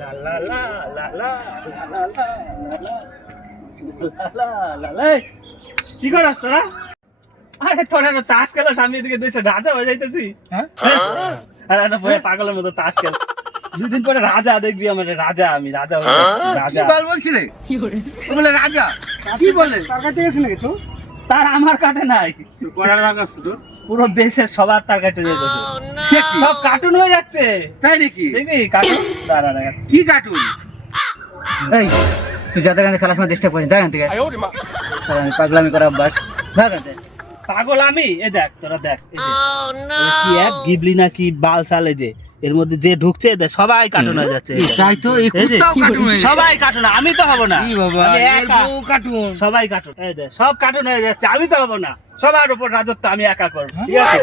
লা লা লা লা লা লা লা লা লা। কি করছ তোরা? আরে তোরা না তাস খেলো সামনে দিকে দুইশো রাজা হয়ে যাইতেছি। হ্যাঁ আরে না পাগলের মতো তাস খেলো। দুদিন পরে রাজা দেখবি আমার রাজা, আমি রাজা হয়ে যাচ্ছি রাজা। কি বলছি রে? কি বলে রাজা? কি বলে? তার কাছে গেছে নাকি তো? তার আমার কাটে নাই। পড়ার ভাগ আছে তো? পুরো দেশের সবার তার কাটে যেতেছে। সব কার্টুন হয়ে যাচ্ছে। তাই নাকি? দেখবি কার্টুন? দাঁড়া দেখাচ্ছি। কি কার্টুন? এই তুই যাদের কাছে খেলার সময় ডিস্টার্ব করিস, যা এখান থেকে। পাগলামি করা অভ্যাস, যা এখান থেকে। পাগল আমি? এই দেখ তোরা দেখ, এই দেখ। কি এক গিবলি না কি বাল সালে যে এর মধ্যে যে ঢুকছে দেখ সবাই কার্টুন হয়ে যাচ্ছে। তাই তো, এই এই যে, কুত্তাও কার্টুন হয়ে যাচ্ছে। সবাই কার্টুন, আমি তো হব না। কি বাবা, আমি এর একা। বউ কার্টুন। সবাই কার্টুন, এই দেখ সব কার্টুন হয়ে যাচ্ছে, আমি তো হব না। সবার উপর রাজত্ব আমি একা করবো, ঠিক আছে?